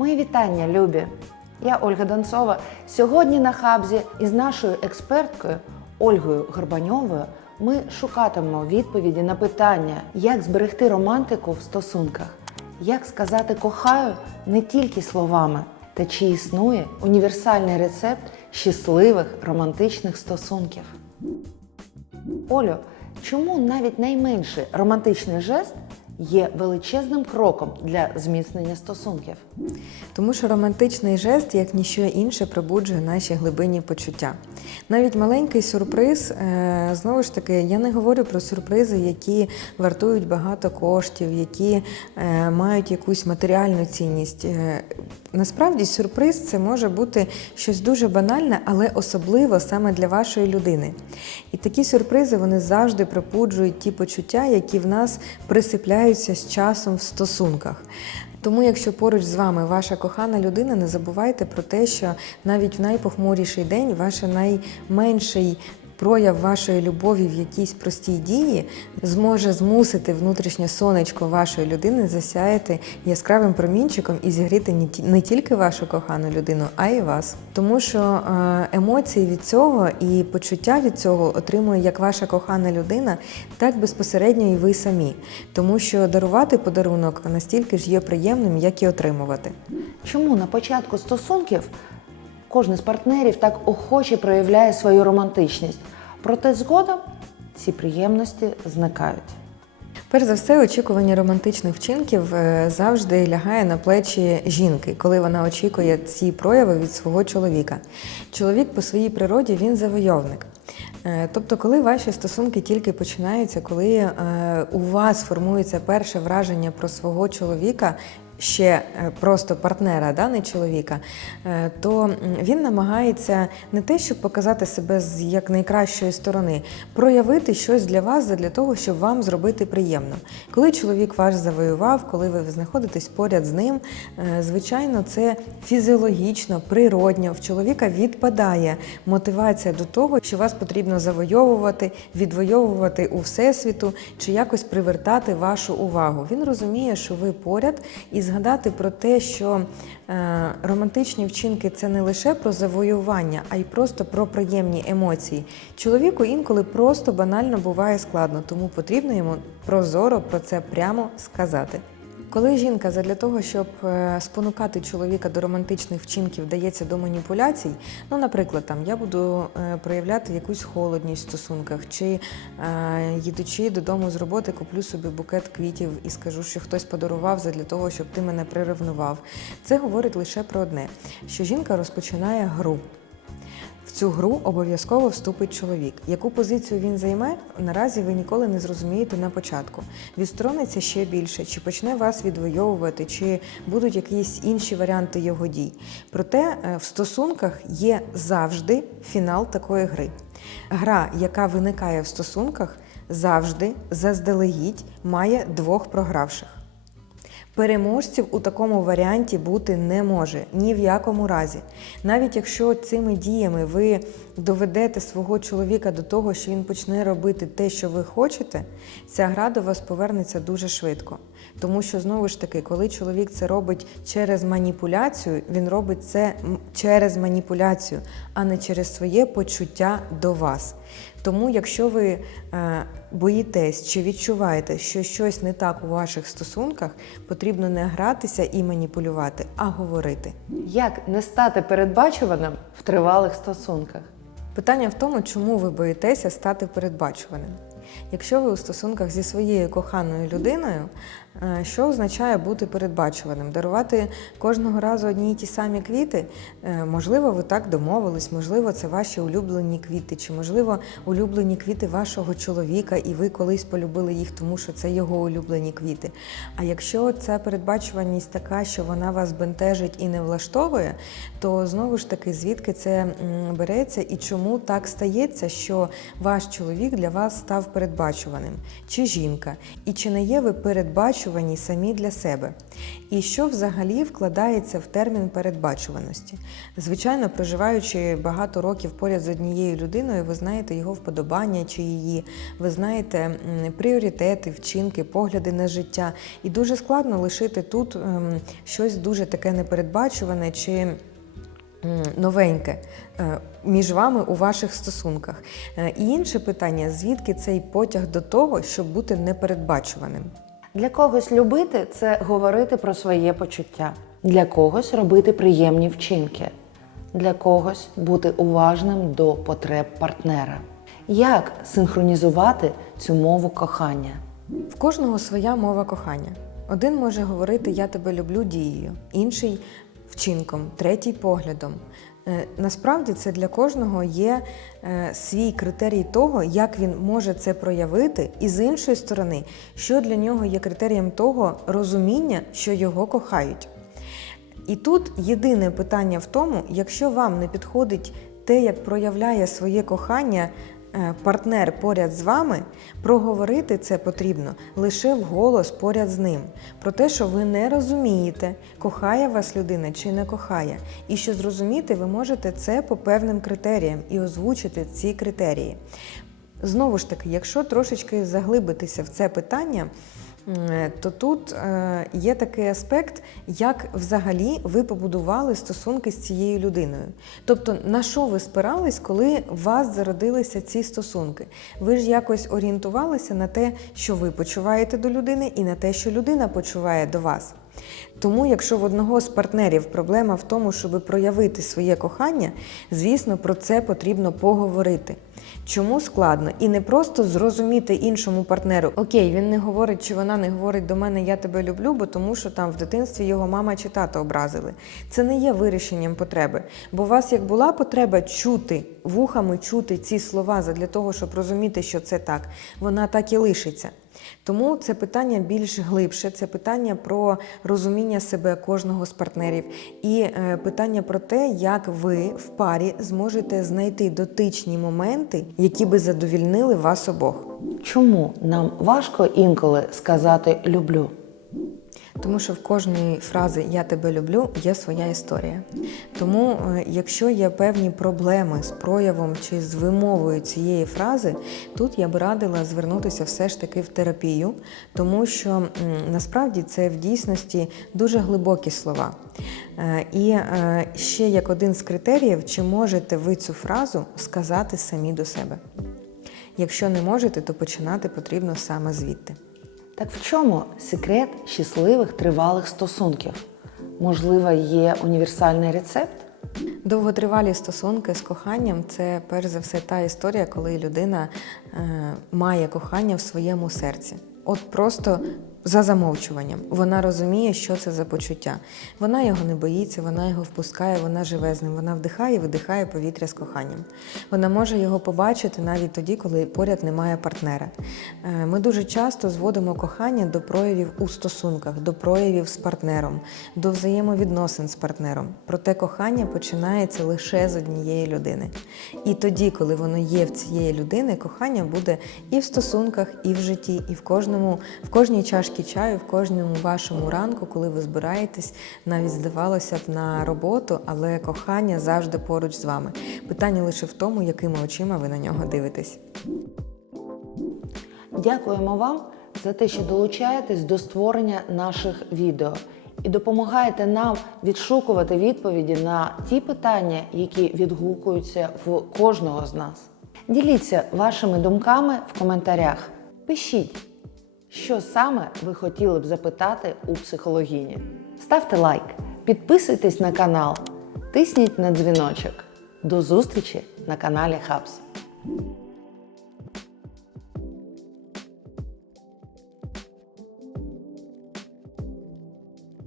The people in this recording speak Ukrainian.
Мої вітання, любі! Я Ольга Донцова. Сьогодні на хабзі із нашою експерткою Ольгою Горбаньовою ми шукатимемо відповіді на питання, як зберегти романтику в стосунках, як сказати кохаю не тільки словами, та чи існує універсальний рецепт щасливих романтичних стосунків. Олю, чому навіть найменший романтичний жест є величезним кроком для зміцнення стосунків? Тому що романтичний жест, як ніщо інше, пробуджує наші глибинні почуття. Навіть маленький сюрприз, е, знову ж таки, я не говорю про сюрпризи, які вартують багато коштів, які е, мають якусь матеріальну цінність. Е, Насправді, сюрприз це може бути щось дуже банальне, але особливо саме для вашої людини. І такі сюрпризи вони завжди пробуджують ті почуття, які в нас присипляються з часом в стосунках. Тому, якщо поруч з вами ваша кохана людина, не забувайте про те, що навіть в найпохмуріший день ваш найменший прояв вашої любові в якійсь простій дії зможе змусити внутрішнє сонечко вашої людини засяяти яскравим промінчиком і зігріти не тільки вашу кохану людину, а й вас. Тому що е, емоції від цього і почуття від цього отримує як ваша кохана людина, так безпосередньо і ви самі. Тому що дарувати подарунок настільки ж є приємним, як і отримувати. Чому на початку стосунків кожен з партнерів так охоче проявляє свою романтичність, проте згодом ці приємності зникають? Перш за все, очікування романтичних вчинків е, завжди лягає на плечі жінки, коли вона очікує ці прояви від свого чоловіка. Чоловік по своїй природі він завойовник. Е, Тобто, коли ваші стосунки тільки починаються, коли е, у вас формується перше враження про свого чоловіка, ще е, просто партнера, да, не чоловіка, е, то він намагається не те, щоб показати себе з як найкращої сторони, проявити щось для вас для того, щоб вам зробити приємно. Коли чоловік ваш завоював, коли ви знаходитесь поряд з ним, е, звичайно, це фізіологічно, природньо. В чоловіка відпадає мотивація до того, що вас потрібно завойовувати, відвоювати у всесвіту чи якось привертати вашу увагу. Він розуміє, що ви поряд, і згадати про те, що е, романтичні вчинки це не лише про завоювання, а й просто про приємні емоції. Чоловіку інколи просто банально буває складно, тому потрібно йому прозоро про це прямо сказати. Коли жінка задля того, щоб е, спонукати чоловіка до романтичних вчинків, вдається до маніпуляцій, ну, наприклад, там я буду е, проявляти якусь холодність в стосунках, чи е, їдучи додому з роботи, куплю собі букет квітів і скажу, що хтось подарував задля того, щоб ти мене приревнував. Це говорить лише про одне: що жінка розпочинає гру. В цю гру обов'язково вступить чоловік. Яку позицію він займе, наразі ви ніколи не зрозумієте на початку. Відсторониться ще більше, чи почне вас відвоювати, чи будуть якісь інші варіанти його дій. Проте е, в стосунках є завжди фінал такої гри. Гра, яка виникає в стосунках, завжди заздалегідь має двох програвших. Переможців у такому варіанті бути не може ні в якому разі. Навіть якщо цими діями ви доведете свого чоловіка до того, що він почне робити те, що ви хочете, ця гра до вас повернеться дуже швидко. Тому що знову ж таки, коли чоловік це робить через маніпуляцію, він робить це через маніпуляцію, а не через своє почуття до вас. Тому, якщо ви е, боїтесь чи відчуваєте, що щось не так у ваших стосунках, потрібно не гратися і маніпулювати, а говорити. Як не стати передбачуваним в тривалих стосунках? Питання в тому, чому ви боїтеся стати передбачуваним. Якщо ви у стосунках зі своєю коханою людиною, е, що означає бути передбачуваним? Дарувати кожного разу одні й ті самі квіти? Е, Можливо, ви так домовились, можливо, це ваші улюблені квіти, чи можливо улюблені квіти вашого чоловіка, і ви колись полюбили їх, тому що це його улюблені квіти. А якщо ця передбачуваність така, що вона вас бентежить і не влаштовує, то знову ж таки звідки це береться і чому так стається, що ваш чоловік для вас став передбачуваним? Непередбачуваним, чи жінка, і чи не є ви передбачувані самі для себе? І що взагалі вкладається в термін передбачуваності? Звичайно, проживаючи багато років поряд з однією людиною, ви знаєте його вподобання чи її, ви знаєте пріоритети, вчинки, погляди на життя. І дуже складно лишити тут ем, щось дуже таке непередбачуване чи новеньке е, між вами у ваших стосунках. Е, І інше питання: звідки цей потяг до того, щоб бути непередбачуваним? Для когось любити це говорити про своє почуття, для когось робити приємні вчинки, для когось бути уважним до потреб партнера. Як синхронізувати цю мову кохання? В кожного своя мова кохання. Один може говорити Я тебе люблю дією, інший вчинком, третій поглядом. Е, Насправді це для кожного є е, свій критерій того, як він може це проявити, і з іншої сторони, що для нього є критерієм того розуміння, що його кохають. І тут єдине питання в тому, якщо вам не підходить те, як проявляє своє кохання партнер поряд з вами, проговорити це потрібно лише вголос поряд з ним. Про те, що ви не розумієте, кохає вас людина чи не кохає. І що зрозуміти, ви можете це по певним критеріям і озвучити ці критерії. Знову ж таки, якщо трошечки заглибитися в це питання, то тут е, є такий аспект, як взагалі ви побудували стосунки з цією людиною. Тобто, на що ви спирались, коли у вас зародилися ці стосунки? Ви ж якось орієнтувалися на те, що ви почуваєте до людини, і на те, що людина почуває до вас. Тому, якщо в одного з партнерів проблема в тому, щоб проявити своє кохання, звісно, про це потрібно поговорити. Чому складно? І не просто зрозуміти іншому партнеру, окей, він не говорить чи вона не говорить до мене Я тебе люблю, бо тому що там в дитинстві його мама чи тато образили. Це не є вирішенням потреби. Бо у вас як була потреба чути, вухами чути ці слова для того, щоб розуміти, що це так, вона так і лишиться. Тому це питання більш глибше, це питання про розуміння себе кожного з партнерів і е, питання про те, як ви в парі зможете знайти дотичні моменти, які би задовільнили вас обох. Чому нам важко інколи сказати люблю? Тому що в кожної фрази Я тебе люблю є своя історія. Тому, е, якщо є певні проблеми з проявом чи з вимовою цієї фрази, тут я би радила звернутися все ж таки в терапію, тому що насправді це в дійсності дуже глибокі слова. Е, І е, ще як один з критеріїв, чи можете ви цю фразу сказати самі до себе. Якщо не можете, то починати потрібно саме звідти. Так в чому секрет щасливих тривалих стосунків? Можливо, є універсальний рецепт? Довготривалі стосунки з коханням це перш за все та історія, коли людина е, має кохання в своєму серці. От просто за замовчуванням. Вона розуміє, що це за почуття. Вона його не боїться, вона його впускає, вона живе з ним, вона вдихає, видихає повітря з коханням. Вона може його побачити навіть тоді, коли поряд немає партнера. Е, Ми дуже часто зводимо кохання до проявів у стосунках, до проявів з партнером, до взаємовідносин з партнером. Проте кохання починається лише з однієї людини. І тоді, коли воно є в цієї людини, кохання буде і в стосунках, і в житті, і в кожному, в кожній чашці чаю, в кожному вашому ранку, коли ви збираєтесь, навіть здавалося б на роботу, але кохання завжди поруч з вами. Питання лише в тому, якими очима ви на нього дивитесь. Дякуємо вам за те, що долучаєтесь до створення наших відео і допомагаєте нам відшукувати відповіді на ті питання, які відгукуються в кожного з нас. Діліться вашими думками в коментарях. Пишіть, що саме ви хотіли б запитати у психологіні. Ставте лайк, підписуйтесь на канал, тисніть на дзвіночок. До зустрічі на каналі Хабс.